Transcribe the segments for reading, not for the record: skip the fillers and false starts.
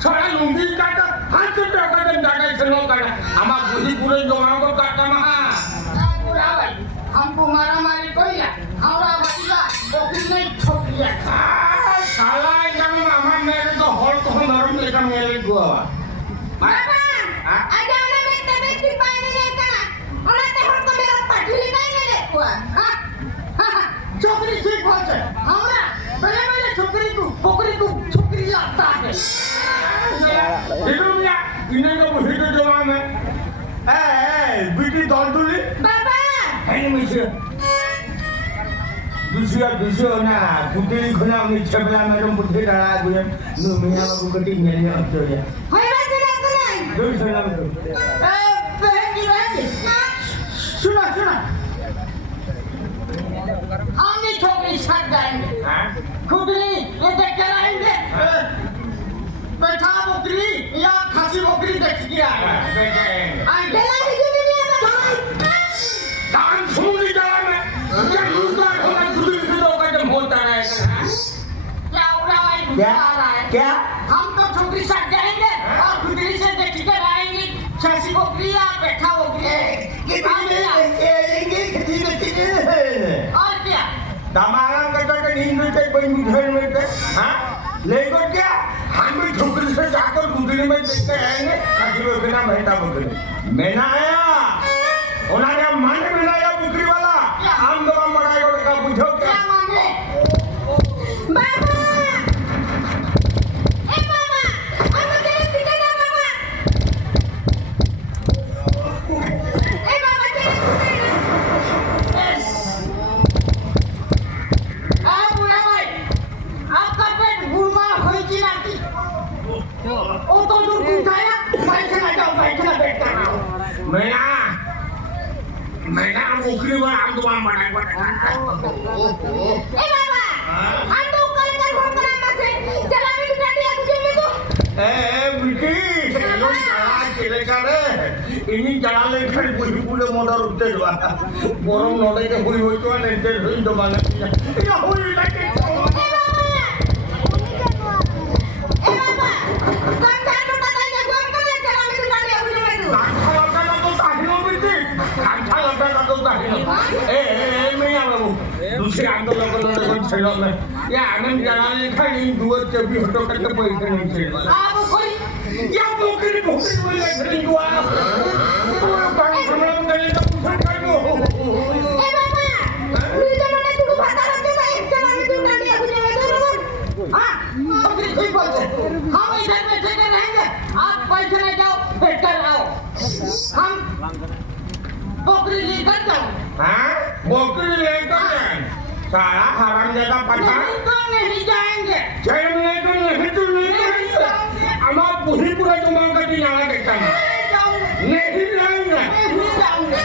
Soalnya lunggi kata hancur dah kata jaga senok kata. Amak busi pura doang kau kata mah. Aku lawan. Hampu marah-marah kau ya. Awak baca. Kopi ni kopi ya. Salah yang mama mereka tu hol tu marum mereka mereka gua. Bapa, ada orang bete di panen mereka. Orang tehor tu mereka paduli kan mereka. छोकरी ठीक बोलते हमरा पहले मैंने छोकरी को लगता है देखो क्या इन्हें तो मुझे तो जवान है बेटी दौड़ दूली Bapa, है ना मुझे दूसरा ना पुत्री खुना में छबला में तुम पुत्री डाला गुए नु मियां को कटी मेरे अब तो या hai masih nak kenal? दूसरा में तो बहन सुना हमने छोकरी छट जाएंगे हाँ खुदरी ये देख कर आएंगे बैठा बकरी या खसी बकरी देख के आएंगे Jalan di sini ni apa? Dance सुनी जाए मैं क्या दूसरा होगा दूसरी फिल्मों का जब होता है क्या हो रहा है क्या हम तो छोकरी छट जाएंगे और खुदरी से देख कर आएंगे खसी बकरी या बैठा बकरी और क्या दमारा करता के नींद में कहीं कोई मुझे में के हाँ लेकिन क्या हम भी छोकरी से जाकर दूसरी में देख के आएंगे खासी वो बिना बैठा बकरी मैं ना आया उन्होंने मन मिलाया बकरी वाला हम दवा मराई और का पूछो क्या क्या मांगे Bapa, Bapa, apa jadi tiga dah Bapa? Bapa jadi आप बुरा भाई आपका पेट गुरमा होई की नाती ओ तो दूर उठाया बैठना जाओ बैठना बैठना मैं ना बकरी वाला हम दवा मराई और Bapa, anda kali kan orang kenapa sih? Jalan di tadi aku jadi tu. बिटी लोग चला चले करे इन्हीं चला लेकर पूरी पूरे मोटर उठते हुआ बोरों नोटे के हुई हुई तो नहीं तेरे हुई तो बालक या हुई लगे Bapa, kau tak katanya gua kan jalan di tadi aku jadi tu. कांचा लगा ना तो ताहिलो बिटी कांचा लगा ना तो ताहिलो मैं यहाँ बाबू दूसरे आंदोलन को लोगों को छेड़ो में या आनंद चला लेकर इन दुआर के भी हटो करके पैसे नहीं छेड़ो आप कोई या बोकरी बोले खड़ी दुआ पूरा पानी समझ में नहीं तो पूछो कर दो Bapa, lu jangan ada tuduh pacaran juga jalan di tadi aku jadi tu. हाँ छोकरी ठीक बोलते हम इधर बैठे रहेंगे आप बैठने जाओ बैठकर आओ हम बकरी लेकर जाओ हाँ बोकरी लेकर जाए सारा हराम जगह पता नहीं जाएंगे जय में तो नहीं तो नहीं हमारा पूरी पूरा जुम्मा का दिन आना देखता है नहीं जाऊंगा नहीं जाऊंगे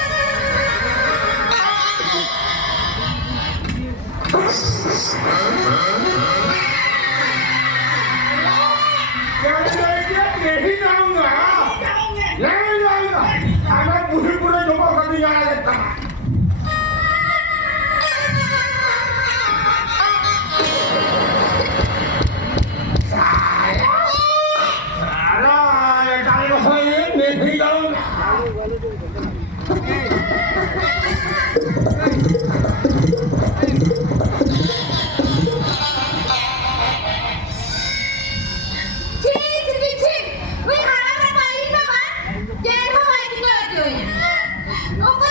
नहीं जाऊंगा नहीं जाऊंगा हमारा पूरी पूरा जुम्मा का दिन आना देखता है नहीं जाऊंगा Cik, wih harap apa ini Bapa? Jangan kau lagi tu aja. Aku